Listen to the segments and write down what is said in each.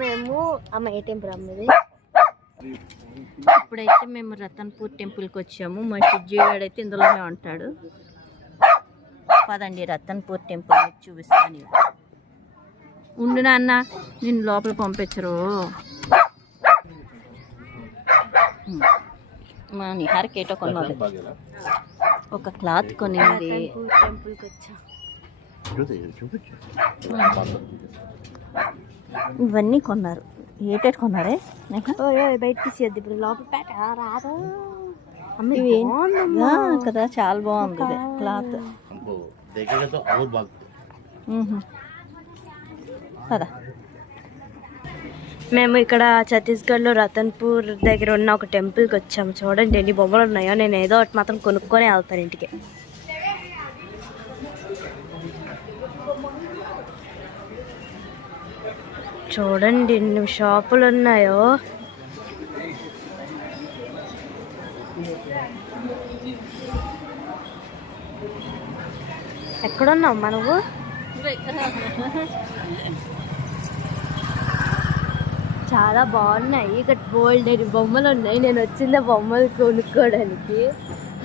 మేము అమ్మ ఏ టెంపుల్ అమ్మది ఇప్పుడైతే మేము రతన్పూర్ టెంపుల్కి వచ్చాము. మా షిజ్జిగాడు అయితే ఇందులోనే ఉంటాడు. పదండి రతన్పూర్ టెంపుల్ చూపిస్తాను ఉండు నాన్న నేను లోపల పంపించరు. మా నిహార్కి ఏటో కొన్నది ఒక క్లాత్ కొనింది. టెంపుల్కి వచ్చా. ఇవన్నీ కొన్నారు. ఏటేట్ కొన్నారే? బయట తీసేది ఇప్పుడు లోపల పేట రాదు. కదా చాలా బాగుంది క్లాత్. కదా మేము ఇక్కడ ఛత్తీస్గఢ్లో రతన్పూర్ దగ్గర ఉన్న ఒక టెంపుల్కి వచ్చాము. చూడండి ఎన్ని బొమ్మలు ఉన్నాయో. నేను ఏదో ఒకటి మాత్రం కొనుక్కొని వెళ్తాను ఇంటికి. చూడండి ఎన్ని షాపులు ఉన్నాయో. ఎక్కడున్నావు మా నువ్వు? చాలా బాగున్నాయి. ఇక్కడ బోల్డ్ అని బొమ్మలు ఉన్నాయి. నేను వచ్చిందే బొమ్మలు కొనుక్కోవడానికి.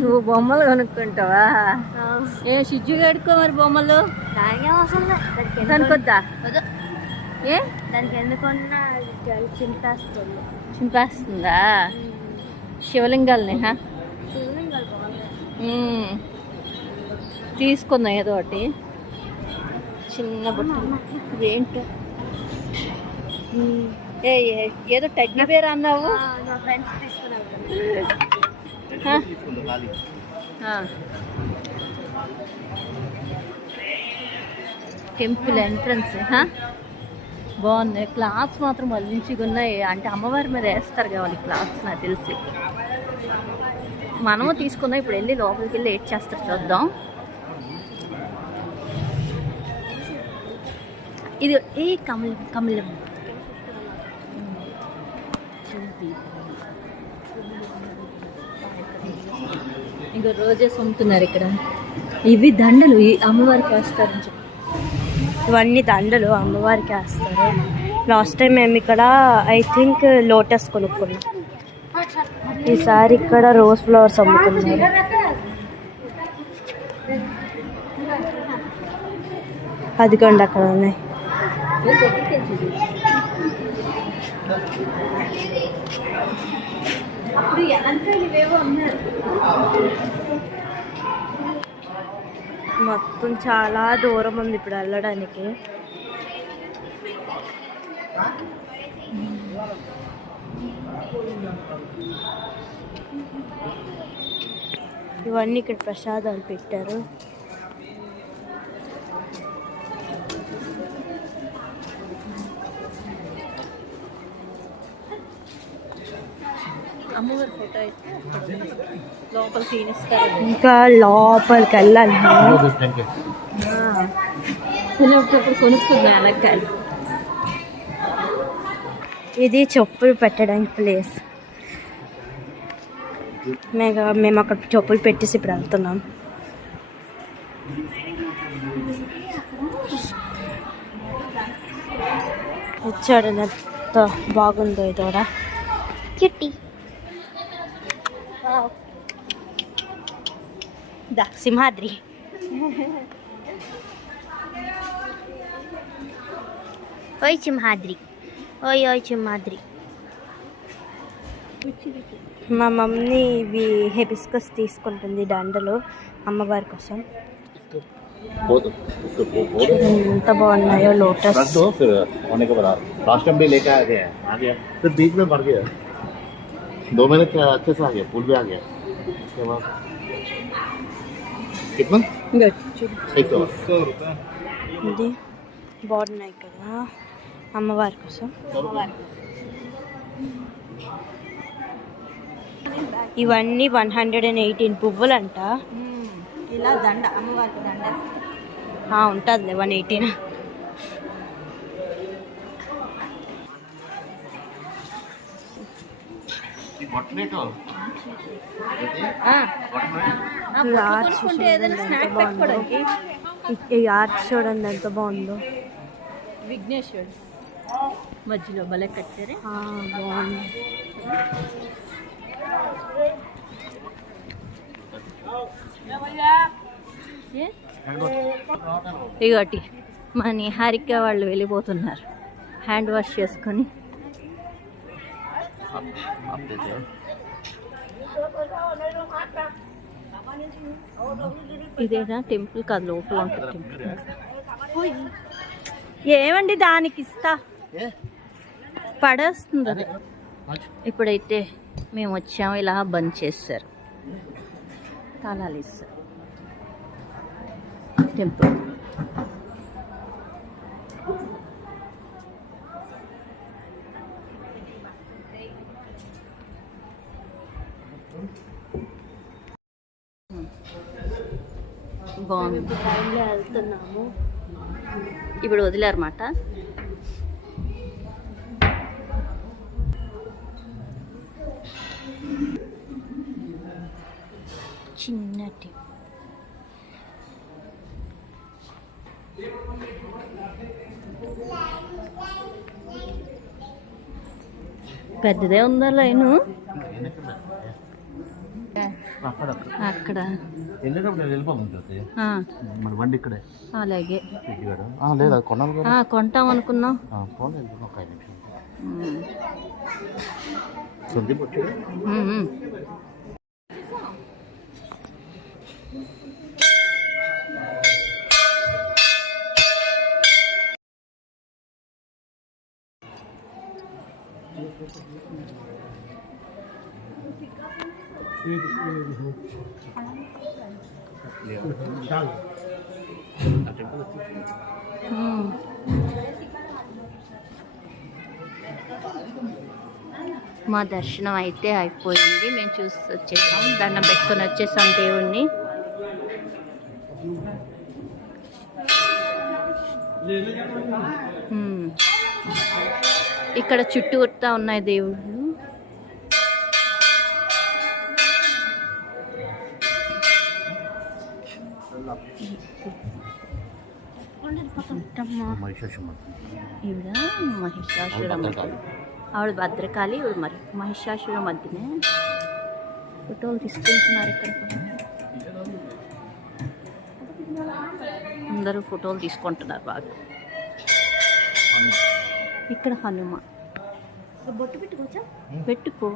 నువ్వు బొమ్మలు కొనుక్కుంటావా? ఏ షిజ్జు గడుకో మరి బొమ్మలు. దానికి అవసరం. ఏ? దానికి ఎందుకున్నా చింపేస్తుంది. చింపేస్తుందా? శివలింగాలని. తీసుకుందాం ఏదో ఒకటి. చిన్న బుట్ట. ఇదేంటో? ఏ ఏ- ఏదో టెడ్డీ బేర్ అన్నావు. టెంపుల్ ఎంట్రన్స్ బాగున్నాయి. బాగుంది క్లాత్స్ మాత్రం మంచిగా ఉన్నాయి అంటే అమ్మవారి మీద వేస్తారు కావాలి క్లాత్స్ నాకు తెలిసి. మనము తీసుకుందాం. ఇప్పుడు వెళ్ళి లోపలికి వెళ్ళి ఏడ్ చేస్తారు. చూద్దాం. ఇది ఏ కమల కమలం? ఇంకో రోజెస్ అమ్ముతున్నారు ఇక్కడ. ఇవి దండలు. ఈ అమ్మవారికి వేస్తారని చెప్పి. ఇవన్నీ దండలు అమ్మవారికి వేస్తారు. లాస్ట్ టైం మేము ఇక్కడ ఐ థింక్ లోటస్ కొనుక్కున్నాం. ఈసారి ఇక్కడ రోజ్ ఫ్లవర్స్ అమ్ముకున్నారు అదిగోండి అక్కడ ఉన్నాయి. అప్పుడు ఎలాంటి ఇవేవో అన్నారు మొత్తం చాలా దూరం ఉంది ఇప్పుడు వెళ్ళడానికి. ఇవన్నీ ఇక్కడ ప్రసాదాలు పెట్టారు. అమ్మవారి ఫోటో అయితే లోపల తీనిస్తారు. ఇంకా లోపలికి వెళ్ళాలి ఇది చెప్పులు పెట్టడానికి ప్లేస్. మేము మేము అక్కడ చెప్పులు పెట్టేసి ఇప్పుడు వెళ్తున్నాం. వచ్చాడు బాగుందో ఇది కూడా. చెట్టి దా సింహాద్రి ఓయ్ సింహాద్రి ఓయ్ ఓయ్ సింహాద్రి మా మమ్మీ ఇవి హెబిస్కస్ తీసుకుంటుంది దండలు అమ్మవారి కోసం ఎంత బాగున్నాయో లోటస్ दो फिर होने के बाद लास्ट टाइम भी लेके आ गया आ गया फिर बीच में मर गया दो महीने के अच्छे से आ गया फूल भी आ गया उसके बाद कितना एक सौ ఇది బాగున్నాయి కదా అమ్మవారి కోసం ఇవన్నీ వన్ హండ్రెడ్ అండ్ ఎయిటీన్ పువ్వులంట ఇలా దండ అమ్మవారికి దండ ఆ, ఉంటుందిలే వన్ ఎయిటీన్ ఈ ఏదైనా చూడండి ఎంత స్నాక్ బాగుందో. పెట్టుకోవడానికి. ఈ- ఈ ఆర్ట్స్ చూడండి ఎంత బాగుందో. విఘ్నేశ్వరుడు మధ్యలో భలే కట్టారే. ఆ, బాగుంది? ఇగోటి మా నిహారిక వాళ్ళు వెళ్ళిపోతున్నారు. హ్యాండ్ వాష్ చేసుకొని. up, టెంపుల్ కాదు లోపల ఉంటుంది ఏమండి దానికి ఇస్తా? పడేస్తుంది. ఇప్పుడైతే మేము వచ్చాము ఇలా బంద్ చేస్తారు తాళాలు ఇస్తారు. టెంపుల్. బాగుంది. వెళ్తున్నాము. ఇప్పుడు వదిలేరన్నమాట. చిన్నటి పెద్దదే ఉందా లైను అక్కడ అక్కడ అక్కడ వెళ్ళేటప్పుడు నేను వెళ్ళిపోతాను జ్యోతి ఆ, మన బండి ఇక్కడే. అలాగే. కొంటాం అనుకున్నాం. ఫోన్ వెళ్ళిపోతాం ఒక ఐదు నిమిషం ఉమ్. సందీప్ వచ్చాడు ఉమ్, ఉమ్. ఆ టెంపుల్ వచ్చి ఉమ్. మా దర్శనం అయితే అయిపోయింది. మేము చూసి వచ్చేసాం. దండం పెట్టుకొని వచ్చేసాం దేవుణ్ణి. ఇక్కడ ఇక్కడ చుట్టూతా ఉన్నాయి దేవుళ్ళు. మహిషాసుమ ఈవిడ మహిషాసురమ్మ ఆవిడ భద్రకాళి. ఈవిడ మరి మహిషాసుర మధ్యనే. ఫోటోలు తీసుకుంటున్నారు ఇక్కడ కూడా. అందరూ ఫోటోలు తీసుకుంటున్నారు బాగా. ఇక్కడ హనుమ. బొట్టు పెట్టుకోవచ్చా? పెట్టుకో.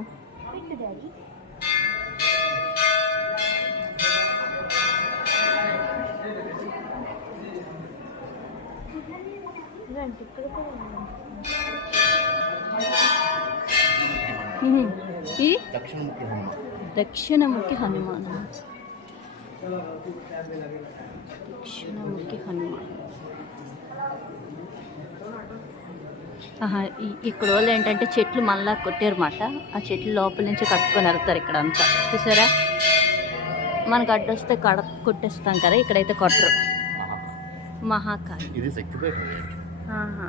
ఈ దక్షిణముఖి దక్షిణముఖి హనుమాన్. దక్షిణముఖి హనుమాన్. ఆహా ఇక్కడ వాళ్ళు ఏంటంటే చెట్లు మళ్ళా కొట్టారన్నమాట. ఆ చెట్లు లోపల నుంచి కట్టుకొని వెళ్తారు ఇక్కడ అంతా. చూసారా? మనకు అడ్డొస్తే కడ కొట్టేస్తాం కదా ఇక్కడైతే కొట్టరు. ఆహా.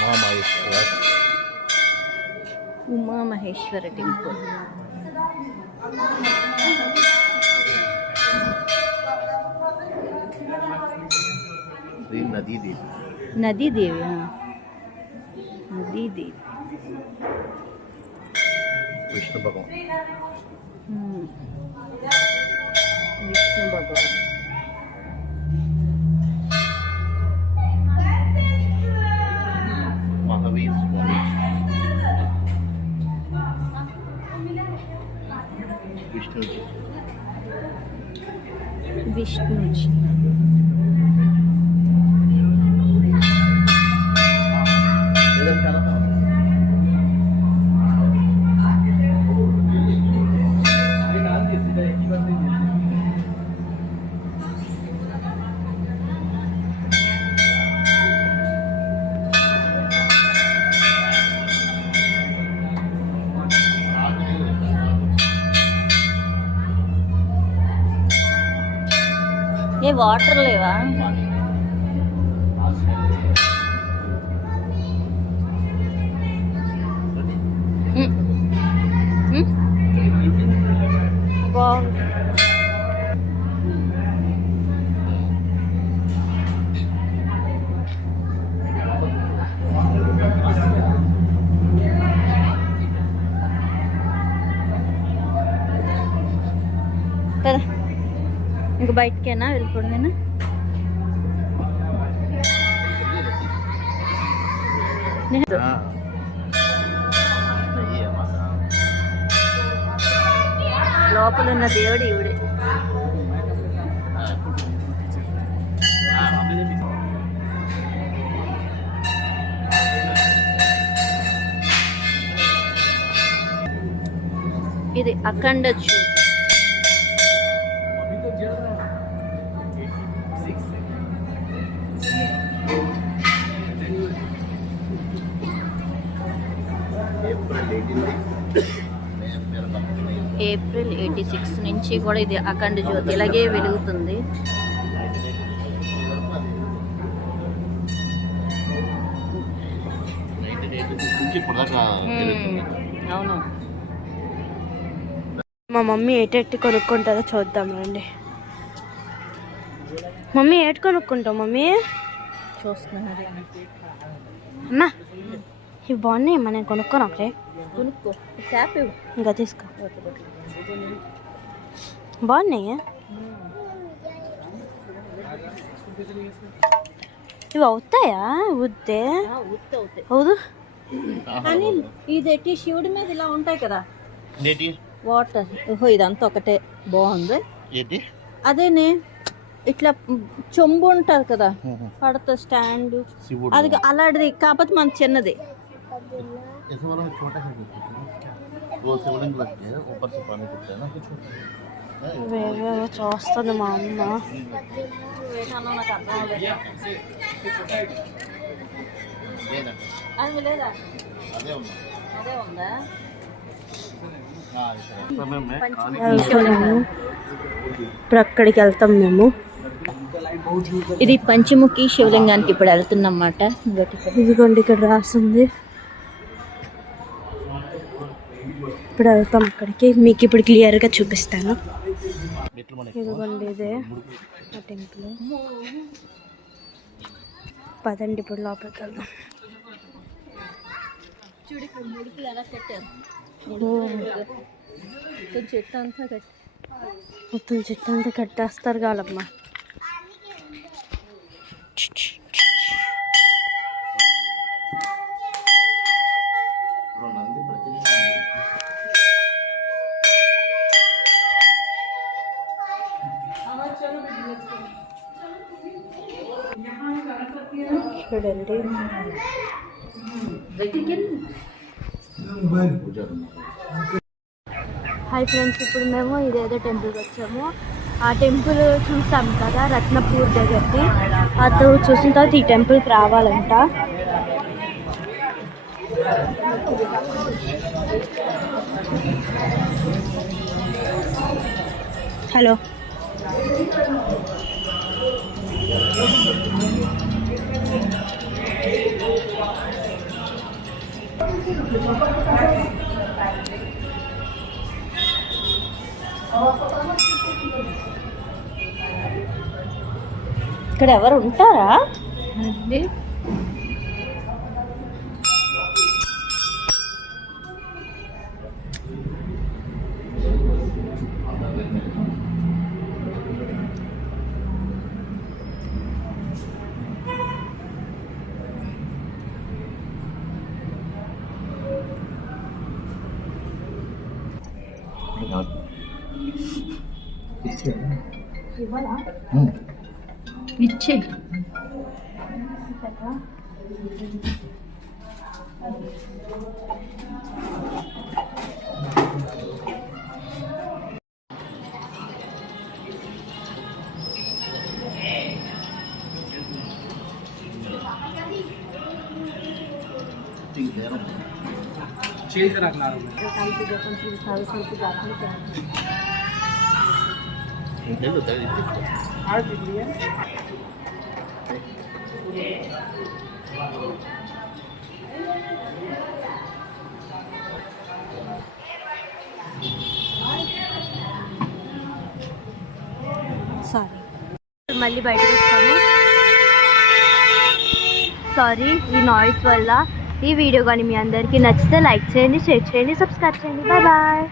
మహాకాళి ఇది శక్తిపేట ఆహా. escrevi Nadi Devi. Nadi Devi, ah. Nadi Devi. Vishnu Bhagavan. Hmm. Vishnu Bhagavan. Vishnu Ji. Vishnu Ji. Water లేవా? మీకు బయటకేనా? వెళ్ళిపోవడం నేను లోపల ఉన్న దేవుడు ఈవిడే. ఇది అఖండ జ్యోతి ఏప్రిల్ ఎయిటీ సిక్స్ నుంచి కూడా ఇది అఖండ జ్యోతి ఇలాగే వెలుగుతుంది. అవును. మా మమ్మీ ఏటెట్టి కొనుక్కుంటుందో చూద్దాం రండి. మమ్మీ ఏటి కొనుక్కుంటావు మమ్మీ? చూస్తున్నది అమ్మా. ఇవి బాగున్నాయి నేను కొనుక్కోను ఒకటే. కొనుక్కో. క్యాప్ ఇంకా తీసుకో. బాగున్నాయి? ఇవి అవుతాయా ఉద్దే అవుదు. కానీ ఇది శివుడి మీద ఇలా ఉంటాయి కదా. వాటర్ ఓహో ఇదంతా ఒకటే. బాగుంది. ఏంటి? అదేనే ఇట్లా చెంబు ఉంటుంది కదా పడతా స్టాండ్. అది అలాంటిది కాకపోతే మన చిన్నది. ऐसे वाला में छोटा है वो शिवलिंग लगते हैं ऊपर से पानी गिरता है ना कुछ ఇవేవేవో చూస్తుంది మా అమ్మ అది లేదా అదే ఉంది అదే ఉందా हाँ, इस समय में खाने వెళ్తున్నాము ఇప్పుడు అక్కడికి వెళ్తాం మేము ఇది పంచముఖి శివలింగానికి ఇప్పుడు వెళ్తున్నమాట ఇదిగోండి ఇక్కడ రాస్తుంది ఇప్పుడు వెళ్తాం అక్కడికి. మీకు ఇప్పుడు క్లియర్గా చూపిస్తాను. ఇదిగోండి ఇదే ఆ టెంపుల్. పదండి ఇప్పుడు లోపలికి వెళ్దాం. చూడు ఇక్కడ ముడుపులు ఎలా కట్టారు ఓ, చెట్టు అంతా కట్టి మొత్తం చెట్టు అంతా కట్టేస్తారు కాలమ్మా చూడండి హాయ్ ఫ్రెండ్స్ ఇప్పుడు మేము ఇదేదో టెంపుల్కి వచ్చాము. ఆ టెంపుల్ చూసాం కదా రత్నపూర్ దగ్గరికి. అతను చూసిన తర్వాత ఈ టెంపుల్కి రావాలంట. హలో ఇక్కడ ఎవరు ఉంటారా? 응. 미치. चेंज रखना चाहिए సారీ మళ్ళీ బయటకు వచ్చాము సారీ ఈ నాయిస్ వల్ల ఈ వీడియో కానీ మీ అందరికీ నచ్చితే లైక్ చేయండి షేర్ చేయండి సబ్స్క్రైబ్ చేయండి. Bye bye